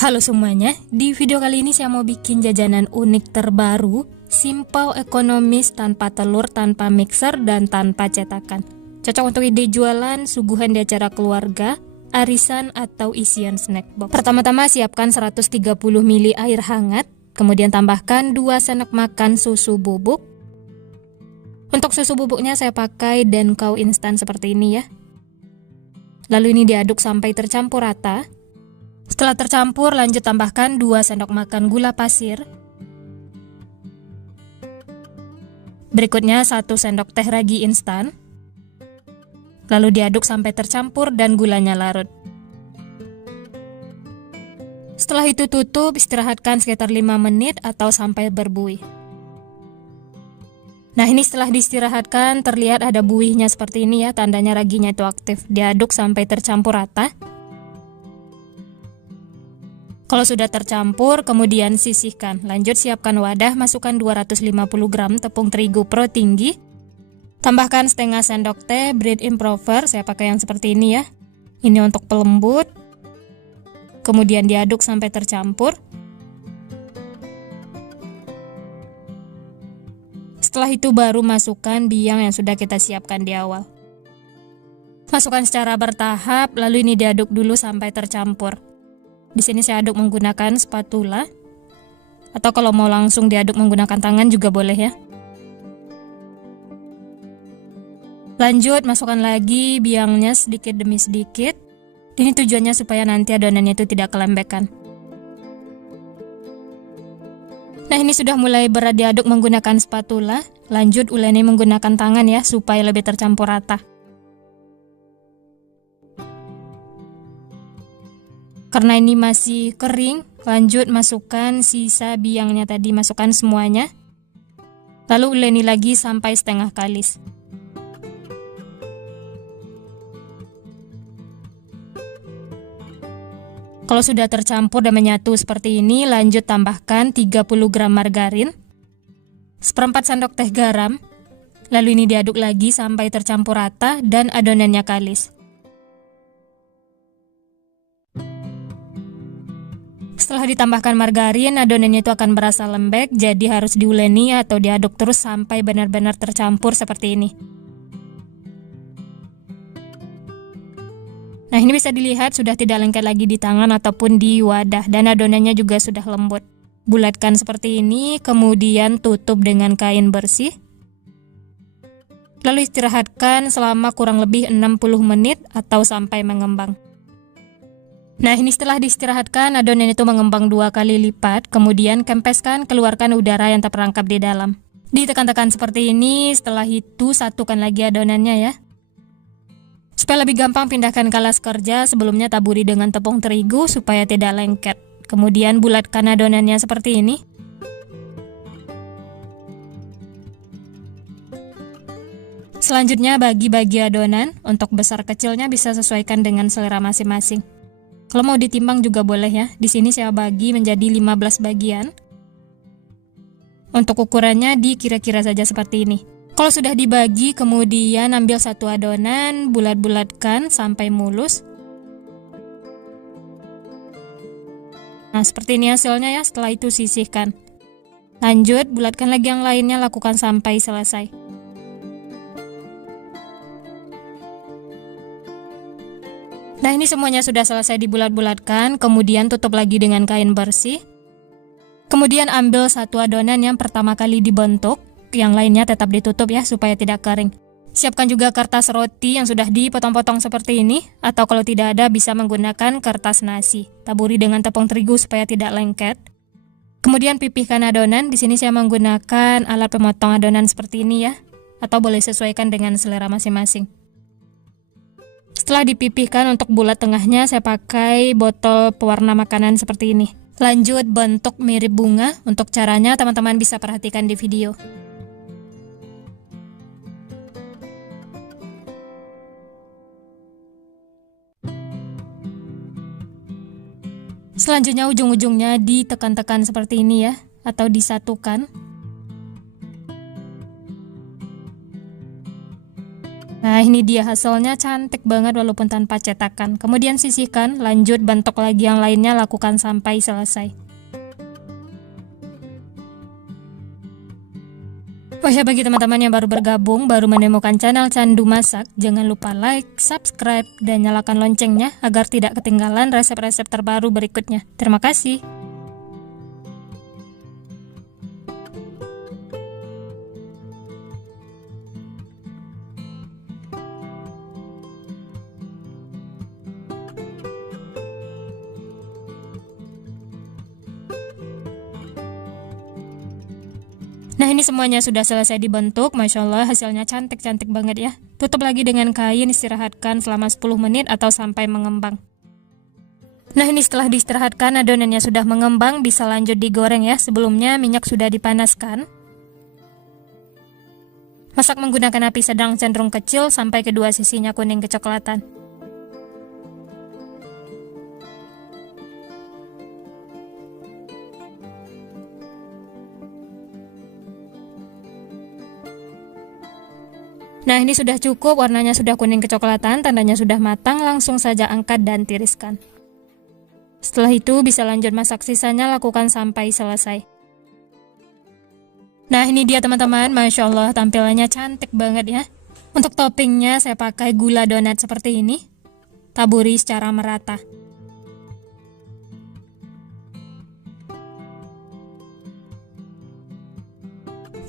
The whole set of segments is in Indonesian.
Halo semuanya, di video kali ini saya mau bikin jajanan unik terbaru, simple, ekonomis, tanpa telur, tanpa mixer, dan tanpa cetakan. Cocok untuk ide jualan, suguhan di acara keluarga, arisan, atau isian snack box. Pertama-tama siapkan 130 ml air hangat, kemudian tambahkan 2 sendok makan susu bubuk. Untuk susu bubuknya saya pakai Denkau instan seperti ini ya. Lalu ini diaduk sampai tercampur rata. Setelah tercampur, lanjut tambahkan 2 sendok makan gula pasir. Berikutnya 1 sendok teh ragi instan. Lalu diaduk sampai tercampur dan gulanya larut. Setelah itu tutup, istirahatkan sekitar 5 menit atau sampai berbuih. Nah, ini setelah diistirahatkan terlihat ada buihnya seperti ini ya, tandanya raginya itu aktif. Diaduk sampai tercampur rata. Kalau sudah tercampur, kemudian sisihkan. Lanjut siapkan wadah, masukkan 250 gram tepung terigu pro tinggi. Tambahkan setengah sendok teh bread improver, saya pakai yang seperti ini ya. Ini untuk pelembut. Kemudian diaduk sampai tercampur. Setelah itu baru masukkan biang yang sudah kita siapkan di awal. Masukkan secara bertahap, lalu ini diaduk dulu sampai tercampur. Di sini saya aduk menggunakan spatula, atau kalau mau langsung diaduk menggunakan tangan juga boleh ya. Lanjut masukkan lagi biangnya sedikit demi sedikit. Ini tujuannya supaya nanti adonannya itu tidak kelembekan. Nah, ini sudah mulai berat diaduk menggunakan spatula. Lanjut uleni menggunakan tangan ya, supaya lebih tercampur rata. Karena ini masih kering, lanjut masukkan sisa biangnya tadi, masukkan semuanya. Lalu uleni lagi sampai setengah kalis. Kalau sudah tercampur dan menyatu seperti ini, lanjut tambahkan 30 gram margarin, 1/4 sendok teh garam, lalu ini diaduk lagi sampai tercampur rata dan adonannya kalis. Setelah ditambahkan margarin, adonannya itu akan berasa lembek, jadi harus diuleni atau diaduk terus sampai benar-benar tercampur seperti ini. Nah, ini bisa dilihat sudah tidak lengket lagi di tangan ataupun di wadah, dan adonannya juga sudah lembut. Bulatkan seperti ini, kemudian tutup dengan kain bersih. Lalu istirahatkan selama kurang lebih 60 menit atau sampai mengembang. Nah, ini setelah diistirahatkan, adonan itu mengembang 2 kali lipat, kemudian kempeskan, keluarkan udara yang terperangkap di dalam. Ditekan-tekan seperti ini, setelah itu satukan lagi adonannya ya. Supaya lebih gampang pindahkan ke alas kerja, sebelumnya taburi dengan tepung terigu supaya tidak lengket. Kemudian bulatkan adonannya seperti ini. Selanjutnya bagi-bagi adonan, untuk besar kecilnya bisa sesuaikan dengan selera masing-masing. Kalau mau ditimbang juga boleh ya. Di sini saya bagi menjadi 15 bagian. Untuk ukurannya dikira-kira saja seperti ini. Kalau sudah dibagi, kemudian ambil satu adonan, bulat-bulatkan sampai mulus. Nah, seperti ini hasilnya ya. Setelah itu sisihkan. Lanjut, bulatkan lagi yang lainnya, lakukan sampai selesai. Nah, ini semuanya sudah selesai dibulat-bulatkan, kemudian tutup lagi dengan kain bersih. Kemudian ambil satu adonan yang pertama kali dibentuk, yang lainnya tetap ditutup ya, supaya tidak kering. Siapkan juga kertas roti yang sudah dipotong-potong seperti ini, atau kalau tidak ada bisa menggunakan kertas nasi. Taburi dengan tepung terigu supaya tidak lengket. Kemudian pipihkan adonan, di sini saya menggunakan alat pemotong adonan seperti ini ya, atau boleh sesuaikan dengan selera masing-masing. Setelah dipipihkan, untuk bulat tengahnya saya pakai botol pewarna makanan seperti ini. Lanjut bentuk mirip bunga. Untuk caranya teman-teman bisa perhatikan di video. Selanjutnya ujung-ujungnya ditekan-tekan seperti ini ya, atau disatukan. Nah, Nah, ini dia hasilnya, cantik banget walaupun tanpa cetakan. Kemudian sisihkan, lanjut bentuk lagi yang lainnya, lakukan sampai selesai. Oh ya, bagi teman-teman yang baru bergabung, baru menemukan channel Candu Masak, jangan lupa like, subscribe, dan nyalakan loncengnya agar tidak ketinggalan resep-resep terbaru berikutnya. Terima kasih. Nah, ini semuanya sudah selesai dibentuk. Masya Allah, hasilnya cantik-cantik banget ya. Tutup lagi dengan kain, istirahatkan selama 10 menit atau sampai mengembang. Nah, ini setelah diistirahatkan, adonannya sudah mengembang, bisa lanjut digoreng ya. Sebelumnya minyak sudah dipanaskan. Masak menggunakan api sedang cenderung kecil sampai kedua sisinya kuning kecoklatan. Nah, ini sudah cukup, warnanya sudah kuning kecoklatan, tandanya sudah matang, langsung saja angkat dan tiriskan. Setelah itu bisa lanjut masak sisanya, lakukan sampai selesai. Nah, ini dia teman-teman, Masya Allah tampilannya cantik banget ya. Untuk toppingnya saya pakai gula donat seperti ini, taburi secara merata.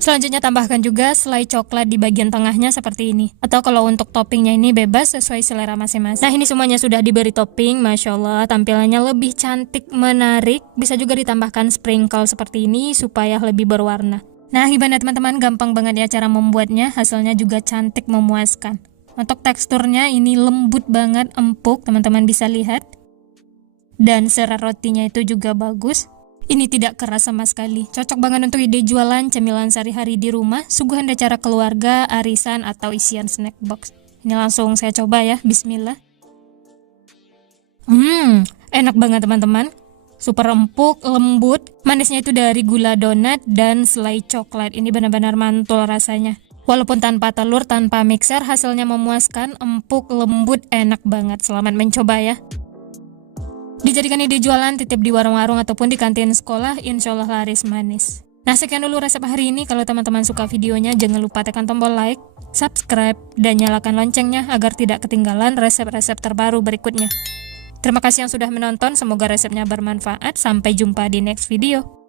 Selanjutnya tambahkan juga selai coklat di bagian tengahnya seperti ini. Atau kalau untuk toppingnya ini bebas sesuai selera masing-masing. Nah, ini semuanya sudah diberi topping, Masya Allah tampilannya lebih cantik, menarik. Bisa juga ditambahkan sprinkle seperti ini supaya lebih berwarna. Nah, gimana teman-teman, gampang banget ya cara membuatnya. Hasilnya juga cantik, memuaskan. Untuk teksturnya ini lembut banget, empuk, teman-teman bisa lihat. Dan serat rotinya itu juga bagus. Ini tidak keras sama sekali. Cocok banget untuk ide jualan cemilan sehari-hari di rumah, suguhan acara keluarga, arisan, atau isian snack box. Ini langsung saya coba ya, bismillah. Enak banget teman-teman. Super empuk, lembut. Manisnya itu dari gula donat dan selai coklat. Ini benar-benar mantul rasanya. Walaupun tanpa telur, tanpa mixer, hasilnya memuaskan, empuk, lembut, enak banget. Selamat mencoba ya. Dijadikan ide jualan, titip di warung-warung ataupun di kantin sekolah, insya Allah laris manis. Nah, sekian dulu resep hari ini. Kalau teman-teman suka videonya, jangan lupa tekan tombol like, subscribe, dan nyalakan loncengnya agar tidak ketinggalan resep-resep terbaru berikutnya. Terima kasih yang sudah menonton, semoga resepnya bermanfaat. Sampai jumpa di next video.